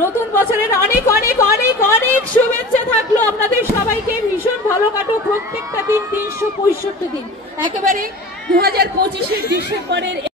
নতুন বছরের অনেক অনেক অনেক অনেক শুভেচ্ছা থাকলো আপনাদের সবাইকে। ভীষণ ভালো কাটুক প্রত্যেকটা দিন, 365 দিন, একেবারে 2025 ডিসেম্বরের